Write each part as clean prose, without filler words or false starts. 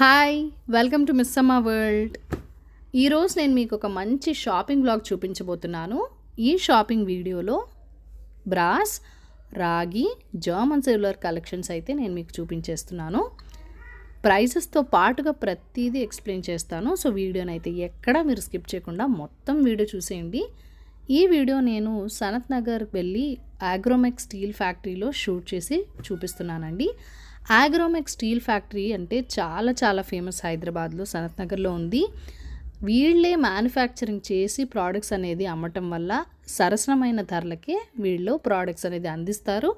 Hi! Welcome to Missamma world. ఈరోజు నేను మీకు ఒక మంచి షాపింగ్ వ్లాగ్ చూపించబోతున్నాను. ఈ షాపింగ్ వీడియోలో బ్రాస్, రాగి, జర్మన్ సిల్వర్ కలెక్షన్స్ అయితే నేను మీకు చూపించేస్తున్నాను. ప్రైసెస్తో పాటుగా ప్రతిదీ ఎక్స్ప్లెయిన్ చేస్తాను. సో వీడియోని అయితే ఎక్కడా మీరు స్కిప్ చేయకుండా మొత్తం వీడియో చూసేయండి. ఈ వీడియో నేను సనత్ నగర్ వెళ్ళి ఆగ్రోమెక్ స్టీల్ ఫ్యాక్టరీలో షూట్ చేసి చూపిస్తున్నానండి. ఆగ్రోమెక్ స్టీల్ ఫ్యాక్టరీ అంటే చాలా ఫేమస్ హైదరాబాద్లో సనత్ నగర్లో ఉంది. వీళ్ళే మ్యానుఫ్యాక్చరింగ్ చేసి ప్రోడక్ట్స్ అనేది అమ్మటం వల్ల సరసమైన ధరలకే వీళ్ళు ప్రోడక్ట్స్ అనేది అందిస్తారు.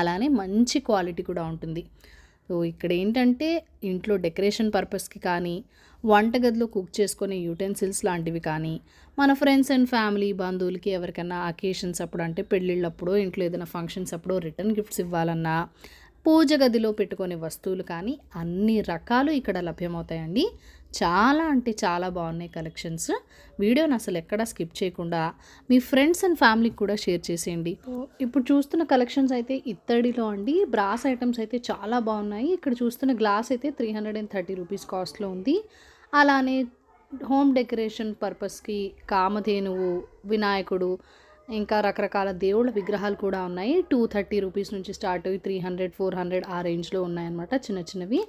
అలానే మంచి క్వాలిటీ కూడా ఉంటుంది. సో ఇక్కడ ఏంటంటే ఇంట్లో డెకరేషన్ పర్పస్కి కానీ, వంటగదిలో కుక్ చేసుకునే యూటెన్సిల్స్ లాంటివి కానీ, మన ఫ్రెండ్స్ అండ్ ఫ్యామిలీ బంధువులకి ఎవరికైనా అకేషన్స్ అప్పుడు అంటే పెళ్ళిళ్ళప్పుడు, ఇంట్లో ఏదైనా ఫంక్షన్స్ అప్పుడు రిటర్న్ గిఫ్ట్స్ ఇవ్వాలన్నా, పూజ గదిలో పెట్టుకునే వస్తువులు కానీ అన్ని రకాలు ఇక్కడ లభ్యమవుతాయండి. చాలా అంటే చాలా బాగున్నాయి కలెక్షన్స్. వీడియోని అసలు ఎక్కడా స్కిప్ చేయకుండా మీ ఫ్రెండ్స్ అండ్ ఫ్యామిలీకి కూడా షేర్ చేసేయండి. ఇప్పుడు చూస్తున్న కలెక్షన్స్ అయితే ఇత్తడిలో అండి. బ్రాస్ ఐటమ్స్ అయితే చాలా బాగున్నాయి. ఇక్కడ చూస్తున్న గ్లాస్ అయితే 330 రూపీస్ కాస్ట్లో ఉంది. అలానే హోమ్ డెకరేషన్ పర్పస్కి కామధేనువు, వినాయకుడు, ఇంకా రకరకాల దేవుళ్ళ విగ్రహాలు కూడా ఉన్నాయి. 230 రూపీస్ నుంచి స్టార్ట్ అయ్యి 300, 400 ఆ రేంజ్లో ఉన్నాయన్నమాట చిన్నవి.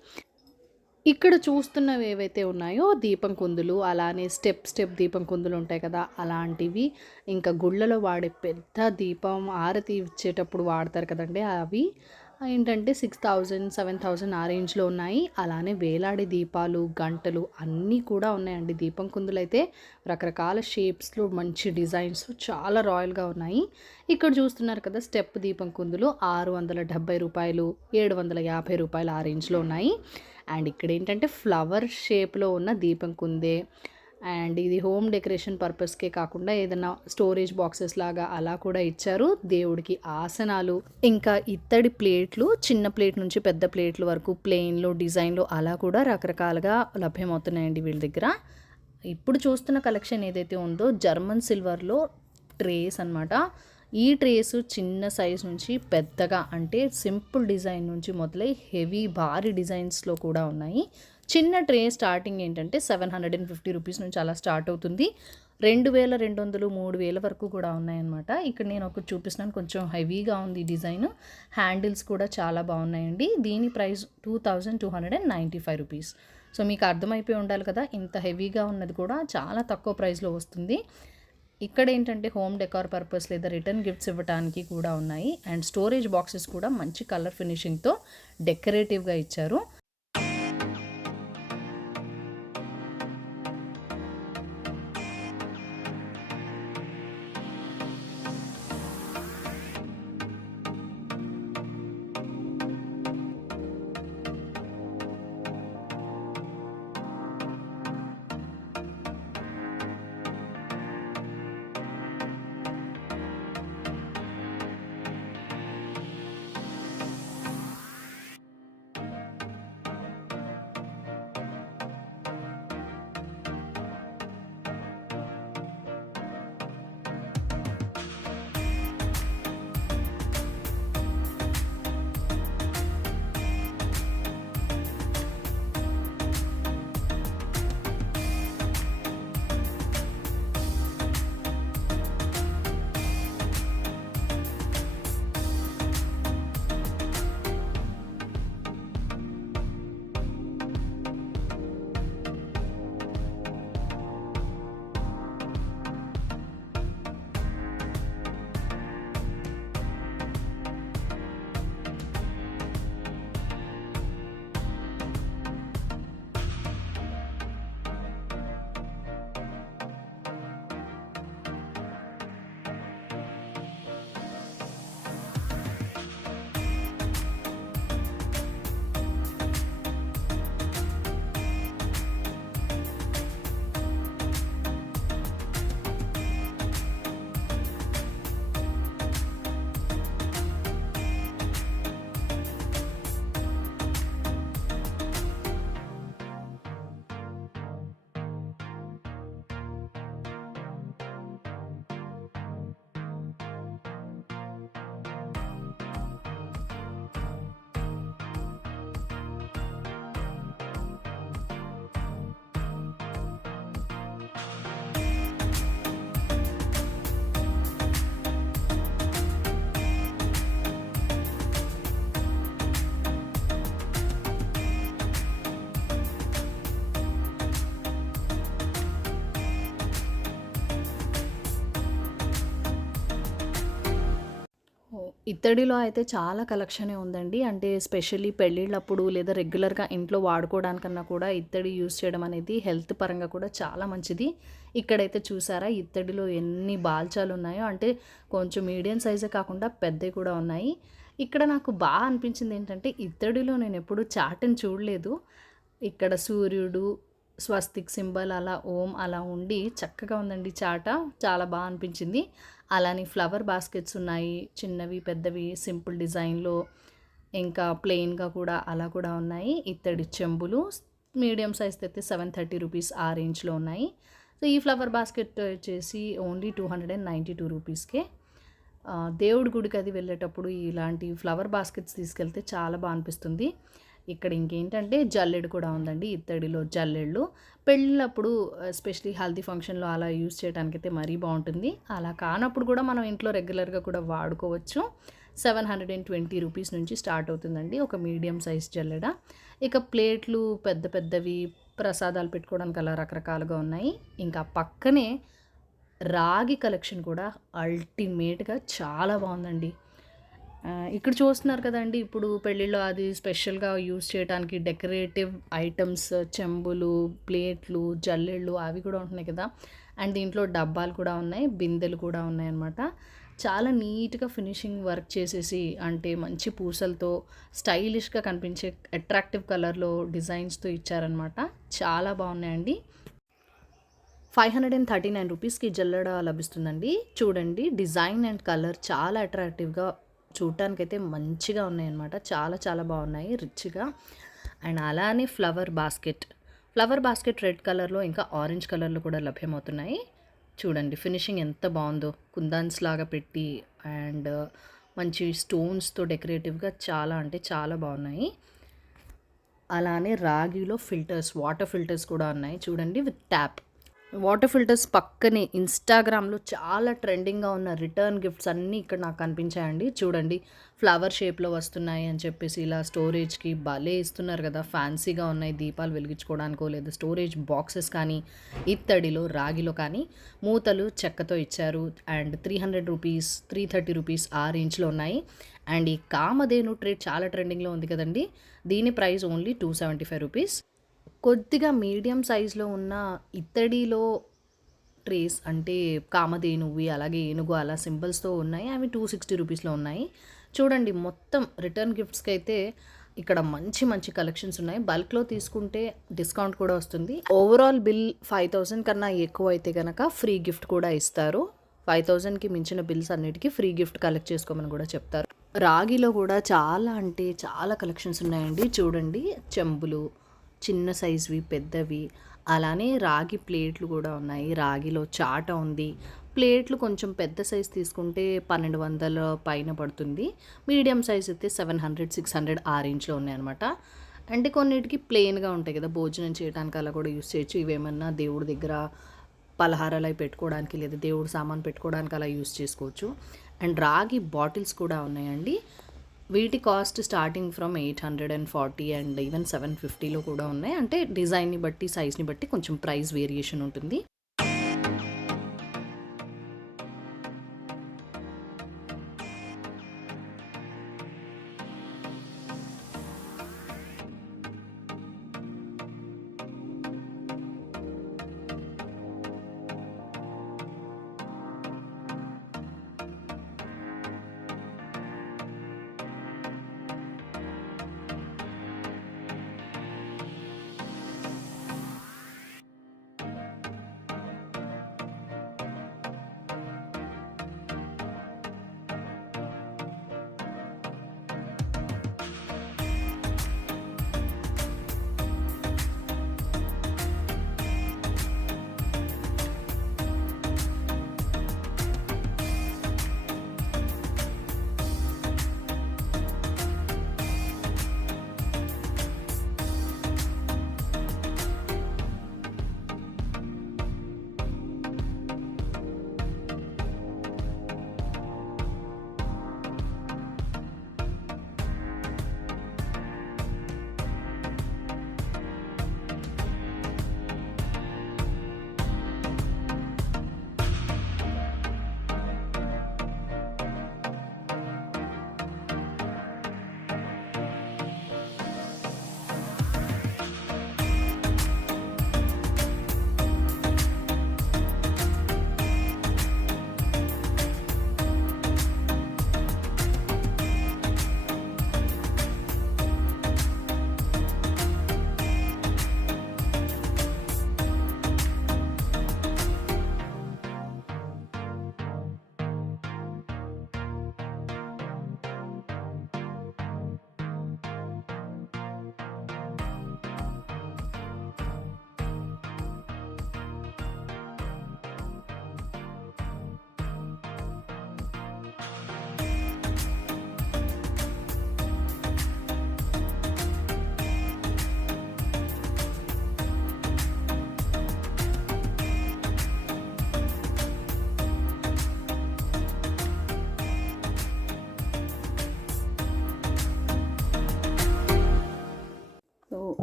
ఇక్కడ చూస్తున్నవి ఏవైతే ఉన్నాయో దీపం కుందులు, అలానే స్టెప్ దీపం కుందులు ఉంటాయి కదా అలాంటివి, ఇంకా గుళ్ళలో వాడే పెద్ద దీపం ఆరతి ఇచ్చేటప్పుడు వాడతారు కదండి అవి ఏంటంటే 6000, 7000 ఆ రేంజ్లో ఉన్నాయి. అలానే వేలాడే దీపాలు, గంటలు అన్నీ కూడా ఉన్నాయండి. దీపం కుందులు అయితే రకరకాల షేప్స్లో మంచి డిజైన్స్ చాలా రాయల్గా ఉన్నాయి. ఇక్కడ చూస్తున్నారు కదా స్టెప్ దీపం కుందులు 670 రూపాయలు, 750 రూపాయలు ఆ రేంజ్లో ఉన్నాయి. అండ్ ఇక్కడ ఏంటంటే ఫ్లవర్ షేప్లో ఉన్న దీపం కుందే. అండ్ ఇది హోమ్ డెకరేషన్ పర్పస్కే కాకుండా ఏదైనా స్టోరేజ్ బాక్సెస్ లాగా అలా కూడా ఇచ్చారు. దేవుడికి ఆసనాలు, ఇంకా ఇత్తడి ప్లేట్లు, చిన్న ప్లేట్ నుంచి పెద్ద ప్లేట్ల వరకు ప్లెయిన్లో, డిజైన్లో అలా కూడా రకరకాలుగా లభ్యమవుతున్నాయండి వీళ్ళ దగ్గర. ఇప్పుడు చూస్తున్న కలెక్షన్ ఏదైతే ఉందో జర్మన్ సిల్వర్లో ట్రేస్ అనమాట. ఈ ట్రేస్ చిన్న సైజ్ నుంచి పెద్దగా అంటే సింపుల్ డిజైన్ నుంచి మొదలై హెవీ భారీ డిజైన్స్లో కూడా ఉన్నాయి. చిన్న ట్రే స్టార్టింగ్ ఏంటంటే 750 రూపీస్ నుంచి అలా స్టార్ట్ అవుతుంది. 2200, 3000 వరకు కూడా ఉన్నాయన్నమాట. ఇక్కడ నేను ఒకటి చూపిస్తున్నాను, కొంచెం హెవీగా ఉంది డిజైన్. హ్యాండిల్స్ కూడా చాలా బాగున్నాయండి. దీని ప్రైస్ 2295 రూపీస్. సో మీకు అర్థమైపోయి ఉండాలి కదా, ఇంత హెవీగా ఉన్నది కూడా చాలా తక్కువ ప్రైస్లో వస్తుంది. ఇక్కడ ఏంటంటే హోమ్ డెకార్ పర్పస్ లేదా రిటర్న్ గిఫ్ట్స్ ఇవ్వడానికి కూడా ఉన్నాయి. అండ్ స్టోరేజ్ బాక్సెస్ కూడా మంచి కలర్ ఫినిషింగ్తో డెకరేటివ్గా ఇచ్చారు. ఇత్తడిలో అయితే చాలా కలెక్షనే ఉందండి. అంటే స్పెషల్లీ పెళ్ళిళ్ళప్పుడు లేదా రెగ్యులర్‌గా ఇంట్లో వాడుకోవడానికన్నా కూడా ఇత్తడి యూజ్ చేయడం అనేది హెల్త్ పరంగా కూడా చాలా మంచిది. ఇక్కడైతే చూసారా ఇత్తడిలో ఎన్ని బాల్చాలున్నాయో. అంటే కొంచెం మీడియం సైజే కాకుండా పెద్దయి కూడా ఉన్నాయి. ఇక్కడ నాకు అనిపించిందేంటంటే ఇత్తడిలో నేనెప్పుడు చాటని చూడలేదు. ఇక్కడ సూర్యుడు, స్వస్తిక్ సింబల్ అలా ఓం అలా ఉండి చక్కగా ఉందండి చాట. చాలా అనిపించింది. అలానే ఫ్లవర్ బాస్కెట్స్ ఉన్నాయి. చిన్నవి, పెద్దవి సింపుల్ డిజైన్‌లో ఇంకా ప్లెయిన్‌గా కూడా అలా కూడా ఉన్నాయి. ఇత్తడి చెంబులు మీడియం సైజ్‌ది అయితే 730 రూపీస్ ఆ రేంజ్‌లో ఉన్నాయి. సో, ఈ ఫ్లవర్ బాస్కెట్ వచ్చేసి ఓన్లీ 292 రూపీస్‌కే. దేవుడి గుడికి అది వెళ్ళేటప్పుడు ఇలాంటి ఫ్లవర్ బాస్కెట్స్ తీసుకెళ్తే చాలా అనిపిస్తుంది. ఇక్కడ ఇంకేంటంటే జల్లెడ కూడా ఉందండి. ఇత్తడిలో జల్లెళ్ళు పెళ్ళప్పుడు ఎస్పెషల్లీ హల్దీ ఫంక్షన్‌లో అలా యూజ్ చేయడానికైతే మరీ బావుంటుంది. అలా కానప్పుడు కూడా మనం ఇంట్లో రెగ్యులర్‌గా కూడా వాడుకోవచ్చు. 720 రూపీస్ నుంచి స్టార్ట్ అవుతుందండి ఒక మీడియం సైజ్ జల్లెడ. ఇక ప్లేట్లు పెద్ద పెద్దవి ప్రసాదాలు పెట్టుకోవడానికి అలా రకరకాలుగా ఉన్నాయి. ఇంకా పక్కనే రాగి కలెక్షన్ కూడా అల్టిమేట్‌గా చాలా బావుందండి. ఇక్కడ చూస్తున్నారు కదండీ! ఇప్పుడు పెళ్ళిల్లో అది స్పెషల్‌గా యూజ్ చేయటానికి డెకరేటివ్ ఐటెమ్స్ చెంబులు, ప్లేట్లు, జల్లెళ్ళు అవి కూడా ఉంటున్నాయి కదా! అండ్ దీంట్లో డబ్బాలు కూడా ఉన్నాయి. బిందెలు కూడా ఉన్నాయన్నమాట. చాలా నీట్‌గా ఫినిషింగ్ వర్క్ చేసేసి అంటే మంచి పూసలతో స్టైలిష్‌గా కనిపించే అట్రాక్టివ్ కలర్‌లో డిజైన్స్‌తో ఇచ్చారనమాట. చాలా బాగున్నాయండి. 539 రూపీస్‌కి జల్లెడ లభిస్తుందండి. చూడండి డిజైన్ అండ్ కలర్ చాలా అట్రాక్టివ్‌గా చూడటానికైతే మంచిగా ఉన్నాయన్నమాట. చాలా చాలా బాగున్నాయి రిచ్‌గా. అండ్ అలానే ఫ్లవర్ బాస్కెట్ రెడ్ కలర్‌లో ఇంకా ఆరెంజ్ కలర్‌లో కూడా లభ్యమవుతున్నాయి. చూడండి ఫినిషింగ్ ఎంత బాగుందో. కుందన్స్ లాగా పెట్టి అండ్ మంచి స్టోన్స్‌తో డెకరేటివ్‌గా చాలా అంటే చాలా బాగున్నాయి. అలానే రాగిలో వాటర్ ఫిల్టర్స్ కూడా ఉన్నాయి చూడండి విత్ ట్యాప్. వాటర్ ఫిల్టర్స్ పక్కనే ఇన్‌స్టాగ్రామ్‌లో చాలా ట్రెండింగ్‌గా ఉన్న రిటర్న్ గిఫ్ట్స్ అన్నీ ఇక్కడ నాకు కనిపించాయండి. చూడండి ఫ్లవర్ షేప్‌లో వస్తున్నాయి అని చెప్పేసి ఇలా స్టోరేజ్‌కి భలే ఇస్తున్నారు కదా! ఫ్యాన్సీగా ఉన్నాయి దీపాలు వెలిగించుకోవడానికో లేదా స్టోరేజ్ బాక్సెస్ కానీ ఇత్తడిలో, రాగిలో కానీ మూతలు చెక్కతో ఇచ్చారు. అండ్ 300 రూపీస్, 330 రూపీస్ ఆ రేంజ్‌లో ఉన్నాయి. అండ్ ఈ కామధేను ట్రే చాలా ట్రెండింగ్‌లో ఉంది కదండీ! దీని ప్రైస్ ఓన్లీ 275 రూపీస్. కొద్దిగా మీడియం సైజులో ఉన్న ఇత్తడిలో ట్రేస్ అంటే కామధేనువి, అలాగే ఏనుగు అలా సింబల్స్‌తో ఉన్నాయి. అవి 260 రూపీస్‌లో ఉన్నాయి. చూడండి మొత్తం రిటర్న్ గిఫ్ట్స్‌కి అయితే ఇక్కడ మంచి మంచి కలెక్షన్స్ ఉన్నాయి. బల్క్‌లో తీసుకుంటే డిస్కౌంట్ కూడా వస్తుంది. ఓవరాల్ బిల్ 5000 కన్నా ఎక్కువ అయితే గనక ఫ్రీ గిఫ్ట్ కూడా ఇస్తారు. 5000కి మించిన బిల్స్ అన్నిటికీ ఫ్రీ గిఫ్ట్ కలెక్ట్ చేసుకోమని కూడా చెప్తారు. రాగిలో కూడా చాలా అంటే చాలా కలెక్షన్స్ ఉన్నాయండి. చూడండి చెంబులు చిన్న సైజువి, పెద్దవి, అలానే రాగి ప్లేట్లు కూడా ఉన్నాయి. రాగిలో చాట ఉంది. ప్లేట్లు కొంచెం పెద్ద సైజ్ తీసుకుంటే 1200 పైన పడుతుంది. మీడియం సైజ్ అయితే 700, 600 ఆ రేంజ్‌లో ఉన్నాయన్నమాట. అంటే కొన్నిటికి ప్లెయిన్‌గా ఉంటాయి కదా! భోజనం చేయడానికి అలా కూడా యూజ్ చేయొచ్చు. ఇవేమన్నా దేవుడి దగ్గర పలహారాలు అవి పెట్టుకోవడానికి లేదా దేవుడి సామాను పెట్టుకోవడానికి అలా యూజ్ చేసుకోవచ్చు. అండ్ రాగి బాటిల్స్ కూడా ఉన్నాయండి. వీటి cost starting from 840 and even 750లో కూడా ఉన్నాయి. అంటే డిజైన్‌ని బట్టి, సైజ్‌ని బట్టి కొంచెం ప్రైస్ వేరియేషన్ ఉంటుంది.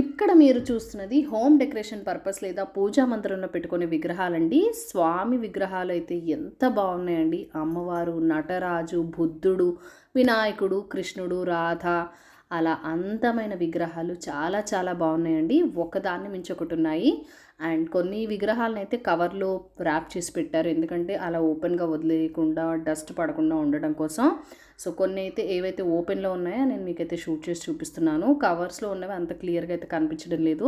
ఇక్కడ మీరు చూస్తున్నది హోమ్ డెకరేషన్ పర్పస్ లేదా పూజా మందిరంలో పెట్టుకునే విగ్రహాలండి. స్వామి విగ్రహాలు అయితే ఎంత బాగున్నాయండి. అమ్మవారు, నటరాజు, బుద్ధుడు, వినాయకుడు, కృష్ణుడు, రాధ, అలా అందమైన విగ్రహాలు చాలా చాలా బాగున్నాయండి. ఒకదాన్ని మించి ఒకటి ఉన్నాయి. అండ్ కొన్ని విగ్రహాలను అయితే కవర్లో ర్యాప్ చేసి పెట్టారు, ఎందుకంటే అలా ఓపెన్గా వదిలేయకుండా డస్ట్ పడకుండా ఉండడం కోసం. సో కొన్ని అయితే ఏవైతే ఓపెన్లో ఉన్నాయో నేను మీకైతే షూట్ చేసి చూపిస్తున్నాను. కవర్స్లో ఉన్నవి అంత క్లియర్గా అయితే కనిపించడం లేదు,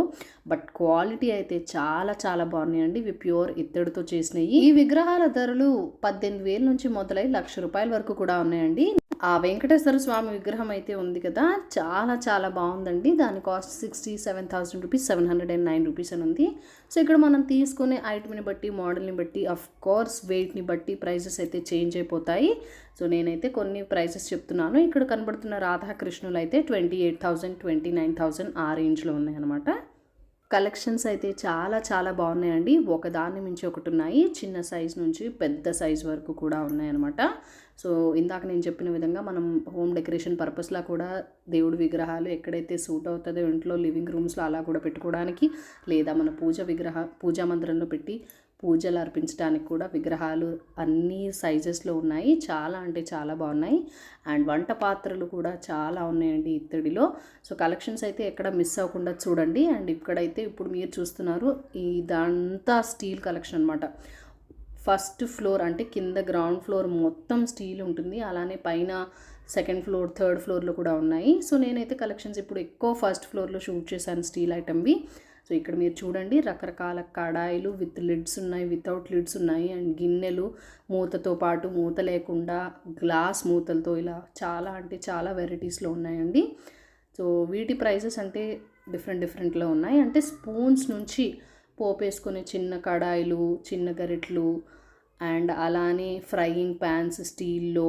బట్ క్వాలిటీ అయితే చాలా చాలా బాగున్నాయండి. ఇవి ప్యూర్ ఇత్తడితో చేసినవి. ఈ విగ్రహాల ధరలు 18,000 నుంచి మొదలై ₹1,00,000 వరకు కూడా ఉన్నాయండి. ఆ వెంకటేశ్వర స్వామి విగ్రహం అయితే ఉంది కదా, చాలా చాలా బాగుందండి. దాని కాస్ట్ 67,000 రూపీస్, 709 రూపీస్ అని ఉంది. సో ఇక్కడ మనం తీసుకునే ఐటమ్ని బట్టి, మోడల్ని బట్టి, ఆఫ్ కోర్స్ వెయిట్ని బట్టి ప్రైసెస్ అయితే చేంజ్ అయిపోతాయి. సో నేనైతే కొన్ని ప్రైసెస్ చెప్తున్నాను. ఇక్కడ కనబడుతున్న రాధాకృష్ణులు అయితే 28,000, 29,000 ఆ రేంజ్లో ఉన్నాయన్నమాట. కలెక్షన్స్ అయితే చాలా చాలా బాగున్నాయండి. ఒకదాన్ని మించి ఒకటి ఉన్నాయి. చిన్న సైజ్ నుంచి పెద్ద సైజ్ వరకు కూడా ఉన్నాయన్నమాట. సో ఇందాక నేను చెప్పిన విధంగా మనం హోమ్ డెకరేషన్ పర్పస్లా కూడా దేవుడి విగ్రహాలు ఎక్కడైతే సూట్ అవుతుందో ఇంట్లో లివింగ్ రూమ్స్లో అలా కూడా పెట్టుకోవడానికి, లేదా మన పూజా మందిరంలో పెట్టి పూజలు అర్పించడానికి కూడా విగ్రహాలు అన్ని సైజెస్లో ఉన్నాయి. చాలా అంటే చాలా బాగున్నాయి. అండ్ వంట పాత్రలు కూడా చాలా ఉన్నాయండి ఇత్తడిలో. సో కలెక్షన్స్ అయితే ఎక్కడ మిస్ అవ్వకుండా చూడండి. అండ్ ఇక్కడైతే ఇప్పుడు మీరు చూస్తున్నారు, ఇదంతా స్టీల్ కలెక్షన్ అనమాట. ఫస్ట్ ఫ్లోర్ అంటే కింద గ్రౌండ్ ఫ్లోర్ మొత్తం స్టీల్ ఉంటుంది. అలానే పైన సెకండ్ ఫ్లోర్, థర్డ్ ఫ్లోర్లో కూడా ఉన్నాయి. సో నేనైతే కలెక్షన్స్ ఇప్పుడు ఎక్కువ ఫస్ట్ ఫ్లోర్లో షూట్ చేశాను స్టీల్ ఐటమ్వి. సో ఇక్కడ మీరు చూడండి, రకరకాల కడాయిలు విత్ లిడ్స్ ఉన్నాయి, వితౌట్ లిడ్స్ ఉన్నాయి. అండ్ గిన్నెలు మూతతో పాటు, మూత లేకుండా, గ్లాస్ మూతలతో, ఇలా చాలా అంటే చాలా వెరైటీస్లో ఉన్నాయండి. సో వీటి ప్రైసెస్ అంటే డిఫరెంట్లో ఉన్నాయి. అంటే స్పూన్స్ నుంచి పోపేసుకునే చిన్న కడాయిలు, చిన్న గరిట్లు, అండ్ అలానే ఫ్రైయింగ్ ప్యాన్స్ స్టీల్లో,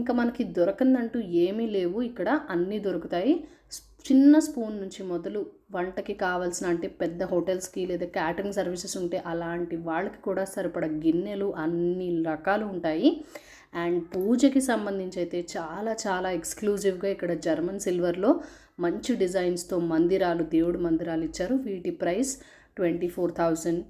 ఇంకా మనకి దొరకందంటూ ఏమీ లేవు. ఇక్కడ అన్నీ దొరుకుతాయి. చిన్న స్పూన్ నుంచి మొదలు వంటకి కావాల్సిన, అంటే పెద్ద హోటల్స్కి లేదా క్యాటరింగ్ సర్వీసెస్ ఉంటే అలాంటి వాళ్ళకి కూడా సరిపడ గిన్నెలు అన్ని రకాలు ఉంటాయి. అండ్ పూజకి సంబంధించి అయితే చాలా చాలా ఎక్స్క్లూజివ్గా ఇక్కడ జర్మన్ సిల్వర్లో మంచి డిజైన్స్తో మందిరాలు, దేవుడు మందిరాలు ఇచ్చారు. వీటి ప్రైస్ 24,000,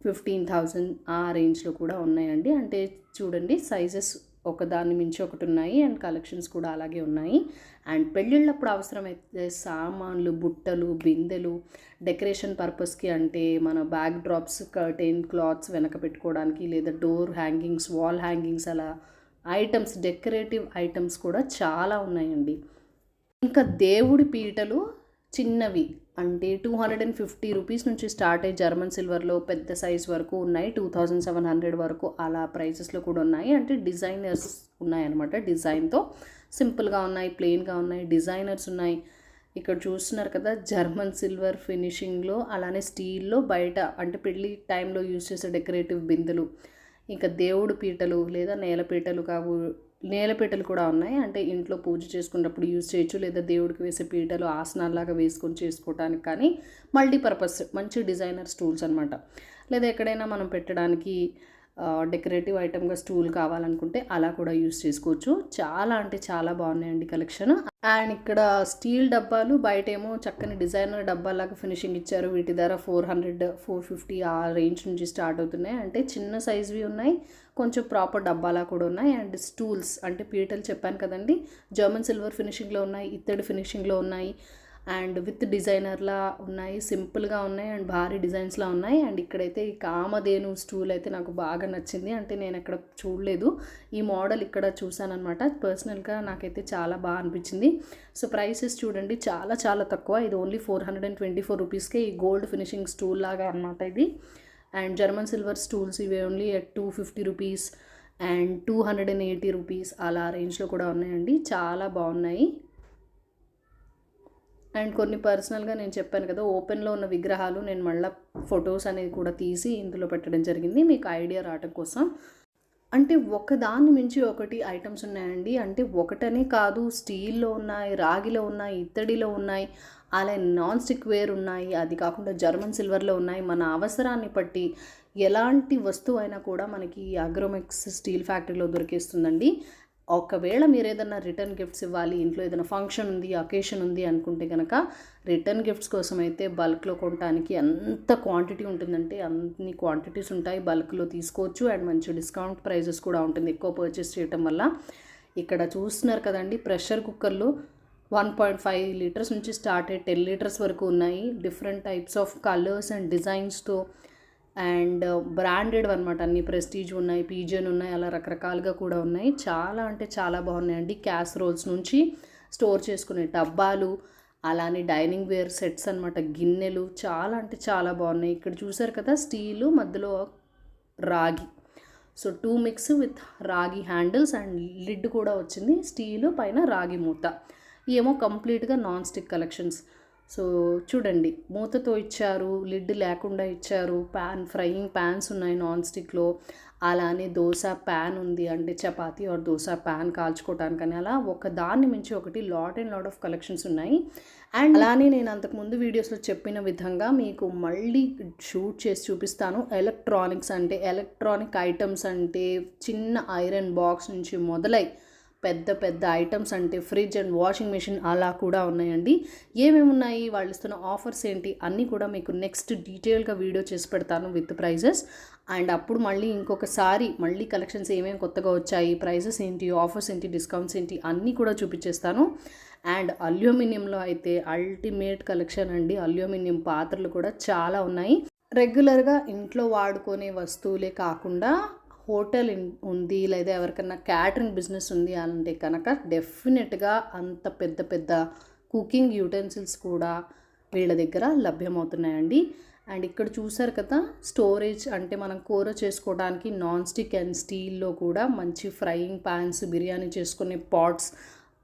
15,000 ఆ రేంజ్లో కూడా ఉన్నాయండి. అంటే చూడండి, సైజెస్ ఒకదాన్ని మించి ఒకటి ఉన్నాయి. అండ్ కలెక్షన్స్ కూడా అలాగే ఉన్నాయి. అండ్ పెళ్ళిళ్ళప్పుడు అవసరమైతే సామాన్లు, బుట్టలు, బిందెలు, డెకరేషన్ పర్పస్కి, అంటే మన బ్యాక్ డ్రాప్స్, కర్టెన్ క్లాత్స్ వెనక పెట్టుకోవడానికి, లేదా డోర్ హ్యాంగింగ్స్, వాల్ హ్యాంగింగ్స్, అలా ఐటమ్స్, డెకరేటివ్ ఐటమ్స్ కూడా చాలా ఉన్నాయండి. ఇంకా దేవుడి పీటలు చిన్నవి అంటే 250 రూపీస్ నుంచి స్టార్ట్ అయ్యి జర్మన్ సిల్వర్లో పెద్ద సైజ్ వరకు ఉన్నాయి. 2,700 వరకు అలా ప్రైసెస్లో కూడా ఉన్నాయి. అంటే డిజైనర్స్ ఉన్నాయన్నమాట. డిజైన్తో సింపుల్గా ఉన్నాయి, ప్లెయిన్గా ఉన్నాయి, డిజైనర్స్ ఉన్నాయి. ఇక్కడ చూస్తున్నారు కదా, జర్మన్ సిల్వర్ ఫినిషింగ్లో, అలానే స్టీల్లో బయట అంటే పెళ్ళి టైంలో యూజ్ చేసే డెకరేటివ్ బిందెలు, ఇంకా దేవుడి పీటలు లేదా నేలపీటలు కూడా ఉన్నాయి. అంటే ఇంట్లో పూజ చేసుకున్నప్పుడు యూజ్ చేయొచ్చు, లేదా దేవుడికి వేసే పీటలు ఆసనాల్లాగా వేసుకొని చేసుకోవడానికి కానీ మల్టీపర్పస్ మంచి డిజైనర్ స్టూల్స్ అనమాట. లేదా ఎక్కడైనా మనం పెట్టడానికి డెకరేటివ్ ఐటమ్గా స్టూల్ కావాలనుకుంటే అలా కూడా యూజ్ చేసుకోవచ్చు. చాలా అంటే చాలా బాగున్నాయండి కలెక్షన్. అండ్ ఇక్కడ స్టీల్ డబ్బాలు బయటేమో చక్కని డిజైనర్ డబ్బాలాగా ఫినిషింగ్ ఇచ్చారు. వీటి ధర 400, 450 ఆ రేంజ్ నుంచి స్టార్ట్ అవుతున్నాయి. అంటే చిన్న సైజ్వి ఉన్నాయి, కొంచెం ప్రాపర్ డబ్బాలా కూడా ఉన్నాయి. అండ్ స్టూల్స్ అంటే పీటలు చెప్పాను కదండి, జర్మన్ సిల్వర్ ఫినిషింగ్లో ఉన్నాయి, ఇత్తడి ఫినిషింగ్లో ఉన్నాయి, అండ్ విత్ డిజైనర్లా ఉన్నాయి, సింపుల్గా ఉన్నాయి, అండ్ భారీ డిజైన్స్లా ఉన్నాయి. అండ్ ఇక్కడైతే ఈ కామధేను స్టూల్ అయితే నాకు బాగా నచ్చింది. అంటే నేను ఎక్కడ చూడలేదు, ఈ మోడల్ ఇక్కడ చూసానమాట. పర్సనల్గా నాకైతే చాలా బాగా అనిపించింది. సో ప్రైసెస్ చూడండి, చాలా చాలా తక్కువ. ఇది ఓన్లీ 424 రూపీస్కే ఈ గోల్డ్ ఫినిషింగ్ స్టూల్ లాగా అనమాట ఇది. అండ్ జర్మన్ సిల్వర్ స్టూల్స్ ఇవి ఓన్లీ 250 రూపీస్ అండ్ 280 రూపీస్ అలా రేంజ్లో కూడా ఉన్నాయండి. చాలా బాగున్నాయి. అండ్ కొన్ని పర్సనల్గా నేను చెప్పాను కదా, ఓపెన్లో ఉన్న విగ్రహాలు నేను మళ్ళీ ఫొటోస్ అనేది కూడా తీసి ఇందులో పెట్టడం జరిగింది, మీకు ఐడియా రావడం కోసం. అంటే ఒకదాన్ని మించి ఒకటి ఐటమ్స్ ఉన్నాయండి. అంటే ఒకటనే కాదు, స్టీల్లో ఉన్నాయి, రాగిలో ఉన్నాయి, ఇత్తడిలో ఉన్నాయి, అలా నాన్ స్టిక్ వేర్ ఉన్నాయి, అది కాకుండా జర్మన్ సిల్వర్లో ఉన్నాయి. మన అవసరాన్ని బట్టి ఎలాంటి వస్తువు అయినా కూడా మనకి అగ్రోమెక్స్ స్టీల్ ఫ్యాక్టరీలో దొరికేస్తుందండి. ఒకవేళ మీరు ఏదైనా రిటర్న్ గిఫ్ట్స్ ఇవ్వాలి, ఇంట్లో ఏదైనా ఫంక్షన్ ఉంది, అకేషన్ ఉంది అనుకుంటే కనుక రిటర్న్ గిఫ్ట్స్ కోసం అయితే బల్క్లో కొనడానికి ఎంత క్వాంటిటీ ఉంటుందంటే అన్ని క్వాంటిటీస్ ఉంటాయి. బల్క్లో తీసుకోవచ్చు అండ్ మంచి డిస్కౌంట్ ప్రైజెస్ కూడా ఉంటుంది ఎక్కువ పర్చేస్ చేయటం వల్ల. ఇక్కడ చూస్తున్నారు కదండి, ప్రెషర్ కుక్కర్లు 1.5 లీటర్స్ నుంచి స్టార్ట్ అయ్యి 10 లీటర్స్ వరకు ఉన్నాయి. Different types of colours and డిజైన్స్తో అండ్ బ్రాండెడ్ అనమాట. అన్ని ప్రెస్టీజ్ ఉన్నాయి, పీజియన్ ఉన్నాయి, అలా రకరకాలుగా కూడా ఉన్నాయి. చాలా అంటే చాలా బాగున్నాయండి. క్యాసరోల్స్ నుంచి స్టోర్ చేసుకునే డబ్బాలు, అలానే డైనింగ్ వేర్ సెట్స్ అనమాట, గిన్నెలు చాలా అంటే చాలా బాగున్నాయి. ఇక్కడ చూసారు కదా, స్టీలు మధ్యలో రాగి, సో 2 మిక్స్ విత్ రాగి హ్యాండిల్స్ అండ్ లిడ్ కూడా వచ్చింది. స్టీలు పైన రాగి మూత. ఏమో కంప్లీట్గా నాన్ స్టిక్ కలెక్షన్స్. సో చూడండి, మూతతో ఇచ్చారు, లిడ్ లేకుండా ఇచ్చారు. ఫ్రైయింగ్ ప్యాన్స్ ఉన్నాయి నాన్ స్టిక్లో. అలానే దోశ ప్యాన్ ఉంది, అంటే చపాతీ ఆర్ దోశ ప్యాన్ కాల్చుకోవటానికని. అలా ఒక దాన్ని మించి ఒకటి lot and lot of collections ఉన్నాయి. అండ్ అలానే నేను అంతకుముందు వీడియోస్లో చెప్పిన విధంగా మీకు మళ్ళీ షూట్ చేసి చూపిస్తాను. ఎలక్ట్రానిక్ ఐటమ్స్ అంటే చిన్న ఐరన్ బాక్స్ నుంచి మొదలై పెద్ద పెద్ద ఐటమ్స్ అంటే ఫ్రిడ్జ్ అండ్ వాషింగ్ మెషిన్ అలా కూడా ఉన్నాయండి. ఏమేమి ఉన్నాయి, వాళ్ళు ఇస్తున్న ఆఫర్స్ ఏంటి అన్నీ కూడా మీకు నెక్స్ట్ డీటెయిల్గా వీడియో చేసి పెడతాను విత్ ప్రైజెస్. అండ్ అప్పుడు మళ్ళీ ఇంకొకసారి మళ్ళీ కలెక్షన్స్ ఏమేమి కొత్తగా వచ్చాయి, ప్రైజెస్ ఏంటి, ఆఫర్స్ ఏంటి, డిస్కౌంట్స్ ఏంటి అన్నీ కూడా చూపించేస్తాను. అండ్ అల్యూమినియంలో అయితే అల్టిమేట్ కలెక్షన్ అండి. అల్యూమినియం పాత్రలు కూడా చాలా ఉన్నాయి. రెగ్యులర్గా ఇంట్లో వాడుకునే వస్తువులే కాకుండా హోటల్ ఉంది, లేదా ఎవరికన్నా క్యాటరింగ్ బిజినెస్ ఉంది అంటే కనుక డెఫినెట్గా అంత పెద్ద పెద్ద కుకింగ్ యూటెన్సిల్స్ కూడా వీళ్ళ దగ్గర లభ్యమవుతున్నాయండి. అండ్ ఇక్కడ చూసారు కదా, స్టోరేజ్ అంటే మనం కూర చేసుకోవడానికి నాన్ స్టిక్ అండ్ స్టీల్లో కూడా మంచి ఫ్రైయింగ్ ప్యాన్స్, బిర్యానీ చేసుకునే పాట్స్,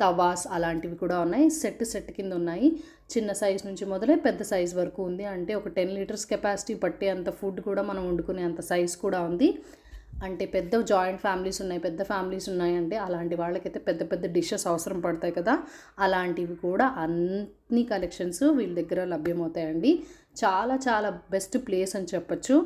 తవాస్ అలాంటివి కూడా ఉన్నాయి. సెట్ కింద ఉన్నాయి. చిన్న సైజ్ నుంచి మొదలై పెద్ద సైజ్ వరకు ఉంది. అంటే ఒక 10 లీటర్స్ కెపాసిటీ పట్టే అంత ఫుడ్ కూడా మనం వండుకునే అంత సైజ్ కూడా ఉంది. అంటే పెద్ద జాయింట్ ఫ్యామిలీస్ ఉన్నాయి, పెద్ద ఫ్యామిలీస్ ఉన్నాయంటే అలాంటి వాళ్ళకైతే పెద్ద పెద్ద డిషెస్ అవసరం పడతాయి కదా, అలాంటివి కూడా అన్ని కలెక్షన్స్ వీళ్ళ దగ్గర లభ్యమవుతాయండి. చాలా చాలా బెస్ట్ ప్లేస్ అని చెప్పచ్చు.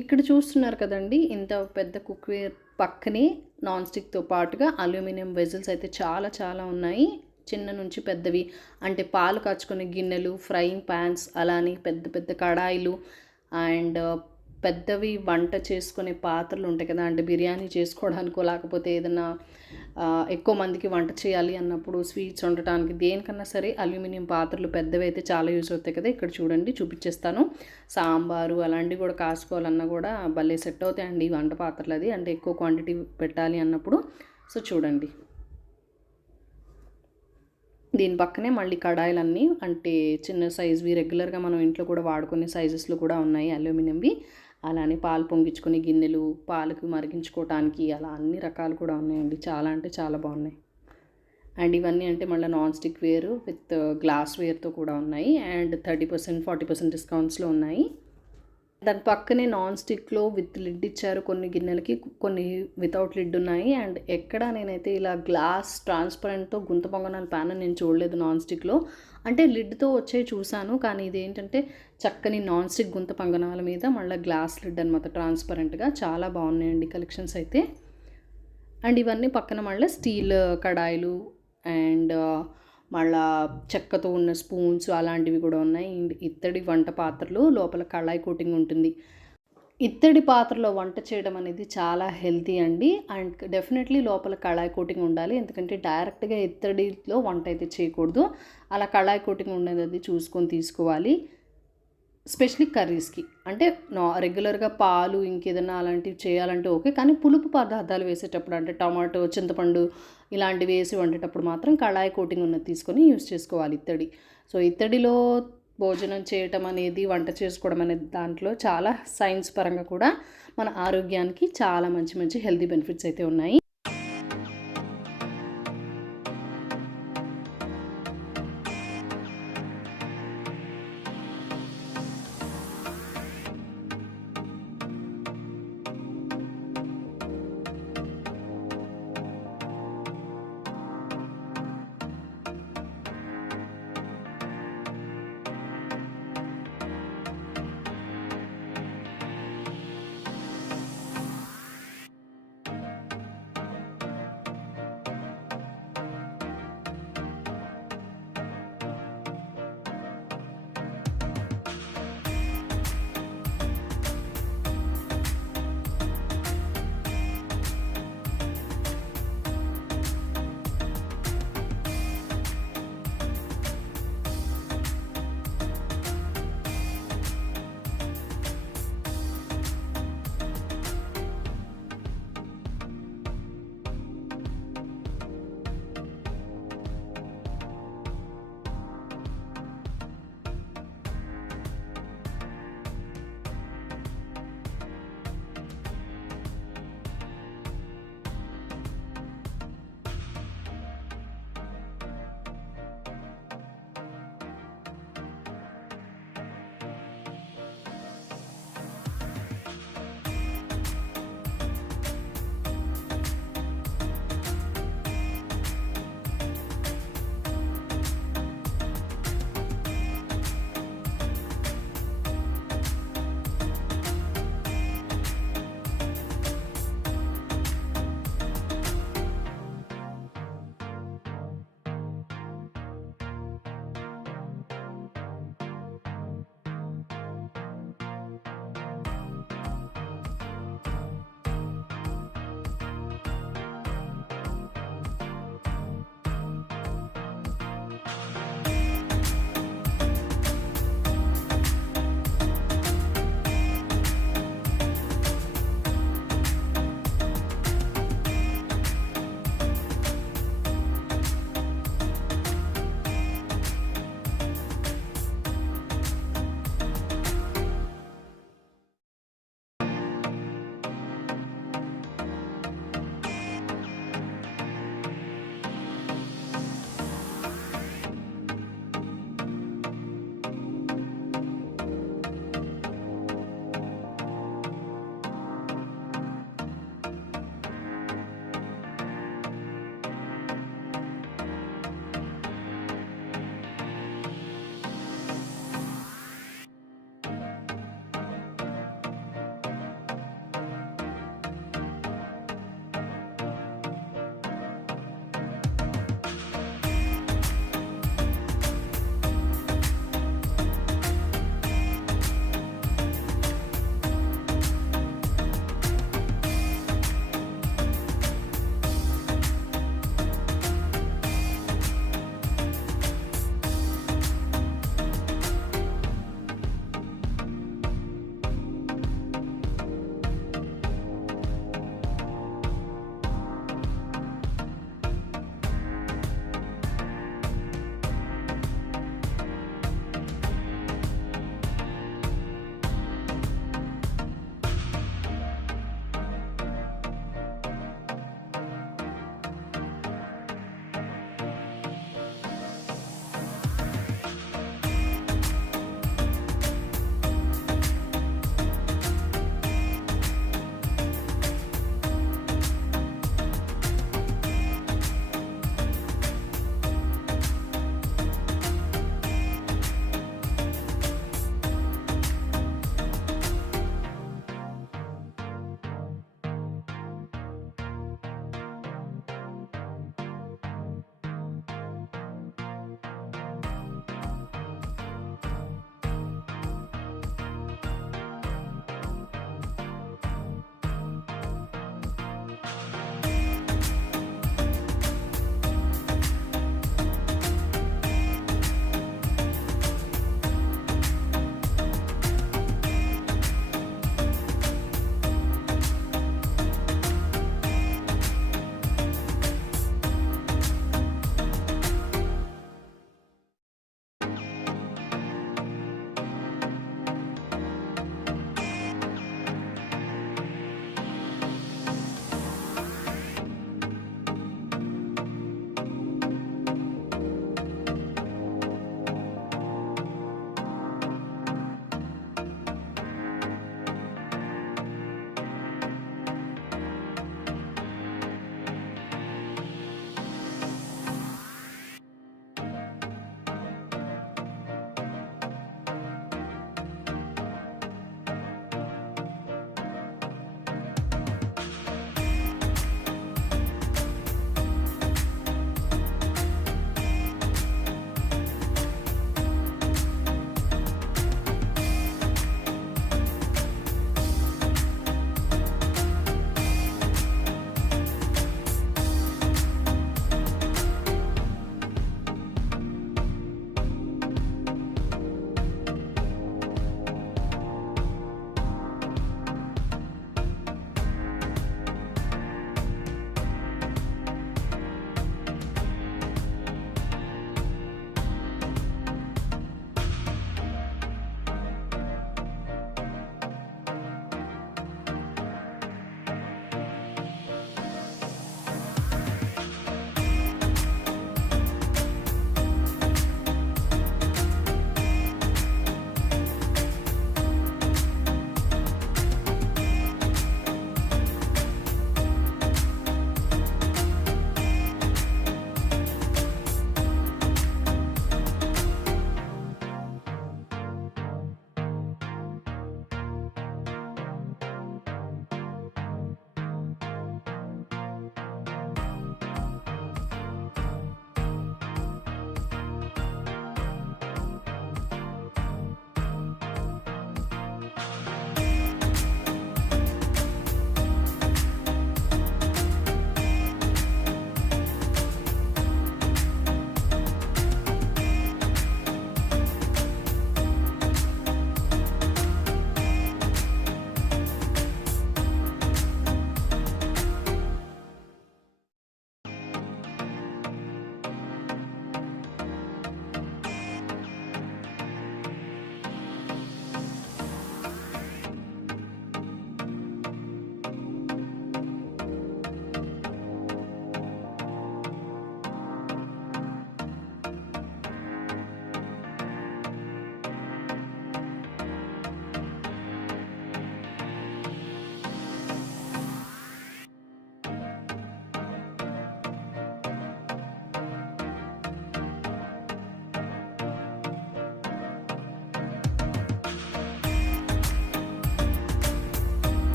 ఇక్కడ చూస్తున్నారు కదండి, ఇంత పెద్ద కుక్వేర్ పక్కనే నాన్ స్టిక్తో పాటుగా అల్యూమినియం వెజల్స్ అయితే చాలా చాలా ఉన్నాయి. చిన్న నుంచి పెద్దవి అంటే పాలు కాచుకునే గిన్నెలు, ఫ్రైయింగ్ ప్యాన్స్, అలానే పెద్ద పెద్ద కడాయిలు అండ్ పెద్దవి వంట చేసుకునే పాత్రలు ఉంటాయి కదా, అంటే బిర్యానీ చేసుకోవడానికో లేకపోతే ఏదైనా ఎక్కువ మందికి వంట చేయాలి అన్నప్పుడు స్వీట్స్ వండటానికి దేనికన్నా సరే అల్యూమినియం పాత్రలు పెద్దవి అయితే చాలా యూజ్ అవుతాయి కదా. ఇక్కడ చూడండి చూపించేస్తాను. సాంబారు అలాంటివి కూడా కాసుకోవాలన్నా కూడా భలే సెట్ అవుతాయండి వంట పాత్రలు. అది అంటే ఎక్కువ క్వాంటిటీ పెట్టాలి అన్నప్పుడు. సో చూడండి, దీని పక్కనే మళ్ళీ కడాయిలన్నీ అంటే చిన్న సైజువి, రెగ్యులర్గా మనం ఇంట్లో కూడా వాడుకునే సైజెస్లో కూడా ఉన్నాయి అల్యూమినియంవి. అలానే పాలు పొంగించుకునే గిన్నెలు, పాలకు మరిగించుకోవటానికి అలా అన్ని రకాలు కూడా ఉన్నాయండి. చాలా అంటే చాలా బాగున్నాయి. అండ్ ఇవన్నీ అంటే మళ్ళీ non stick ware with glass వేర్తో కూడా ఉన్నాయి. అండ్ 30%, 40% డిస్కౌంట్స్లో ఉన్నాయి. దాని పక్కనే నాన్ స్టిక్లో విత్ లిడ్ ఇచ్చారు కొన్ని గిన్నెలకి, కొన్ని వితౌట్ లిడ్ ఉన్నాయి. అండ్ ఎక్కడ నేనైతే ఇలా గ్లాస్ ట్రాన్స్పరెంట్తో గుంత పొంగనాల ప్యాన్ నేను చూడలేదు నాన్ స్టిక్లో. అంటే లిడ్తో వచ్చే చూశాను, కానీ ఇదేంటంటే చక్కని నాన్ స్టిక్ గుంత పొంగనాల మీద మళ్ళీ గ్లాస్ లిడ్ అనమాట, ట్రాన్స్పరెంట్గా. చాలా బాగున్నాయండి కలెక్షన్స్ అయితే. అండ్ ఇవన్నీ పక్కన మళ్ళీ స్టీల్ కడాయిలు అండ్ మళ్ళా చెక్కతో ఉన్న స్పూన్స్ అలాంటివి కూడా ఉన్నాయి. ఇత్తడి వంట పాత్రలు, లోపల కళాయి కోటింగ్ ఉంటుంది. ఇత్తడి పాత్రలో వంట చేయడం అనేది చాలా హెల్తీ అండి. అండ్ డెఫినెట్లీ లోపల కళాయి కోటింగ్ ఉండాలి, ఎందుకంటే డైరెక్ట్గా ఇత్తడిలో వంట అయితే చేయకూడదు. అలా కళాయి కోటింగ్ ఉండేది చూసుకొని తీసుకోవాలి. స్పెషలీ కర్రీస్కి అంటే రెగ్యులర్గా పాలు ఇంకేదైనా అలాంటివి చేయాలంటే ఓకే, కానీ పులుపు పదార్థాలు వేసేటప్పుడు అంటే టమాటో, చింతపండు ఇలాంటివి వేసి వండేటప్పుడు మాత్రం కళాయి కోటింగ్ ఉన్నది తీసుకొని యూస్ చేసుకోవాలి ఇత్తడి. సో ఇత్తడిలో భోజనం చేయటం అనేది, వంట చేసుకోవడం అనేది దాంట్లో చాలా సైన్స్ పరంగా కూడా మన ఆరోగ్యానికి చాలా మంచి మంచి హెల్తీ బెనిఫిట్స్ అయితే ఉన్నాయి.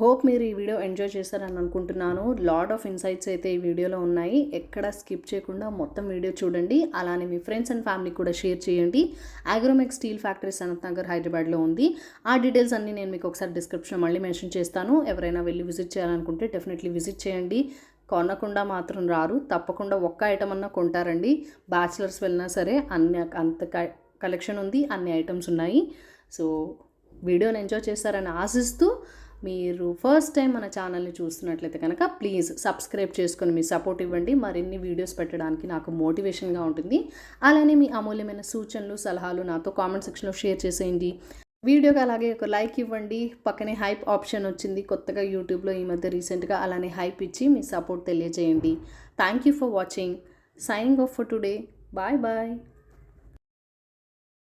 హోప్ మీరు ఈ వీడియో ఎంజాయ్ చేస్తారని అనుకుంటున్నాను. లాట్ ఆఫ్ ఇన్సైట్స్ అయితే ఈ వీడియోలో ఉన్నాయి. ఎక్కడ స్కిప్ చేయకుండా మొత్తం వీడియో చూడండి. అలానే మీ ఫ్రెండ్స్ అండ్ ఫ్యామిలీ కూడా షేర్ చేయండి. అగ్రోమెక్స్ స్టీల్ ఫ్యాక్టరీ సనత్ నగర్ హైదరాబాద్లో ఉంది. ఆ డీటెయిల్స్ అన్నీ నేను మీకు ఒకసారి డిస్క్రిప్షన్ మళ్ళీ మెన్షన్ చేస్తాను. ఎవరైనా వెళ్ళి విజిట్ చేయాలనుకుంటే డెఫినెట్లీ విజిట్ చేయండి. కొనకుండా మాత్రం రారు, తప్పకుండా ఒక్క ఐటమ్ అన్నా కొంటారండి. బ్యాచిలర్స్ వెళ్ళినా సరే అంత కలెక్షన్ ఉంది, అన్ని ఐటమ్స్ ఉన్నాయి. సో వీడియోని ఎంజాయ్ చేస్తారని ఆశిస్తూ, మీరు ఫస్ట్ టైం మన ఛానల్ని చూస్తున్నట్లయితే కనుక ప్లీజ్ సబ్స్క్రైబ్ చేసుకొని మీ సపోర్ట్ ఇవ్వండి. మరిన్ని వీడియోస్ పెట్టడానికి నాకు మోటివేషన్గా ఉంటుంది. అలానే మీ అమూల్యమైన సూచనలు సలహాలు నాతో కామెంట్ సెక్షన్లో షేర్ చేసేయండి. వీడియోకి అలాగే ఒక లైక్ ఇవ్వండి. పక్కనే హైప్ ఆప్షన్ వచ్చింది కొత్తగా యూట్యూబ్లో ఈ మధ్య రీసెంట్గా, అలానే హైప్ ఇచ్చి మీ సపోర్ట్ తెలియజేయండి. Thank you for watching. Signing off for today. Bye bye.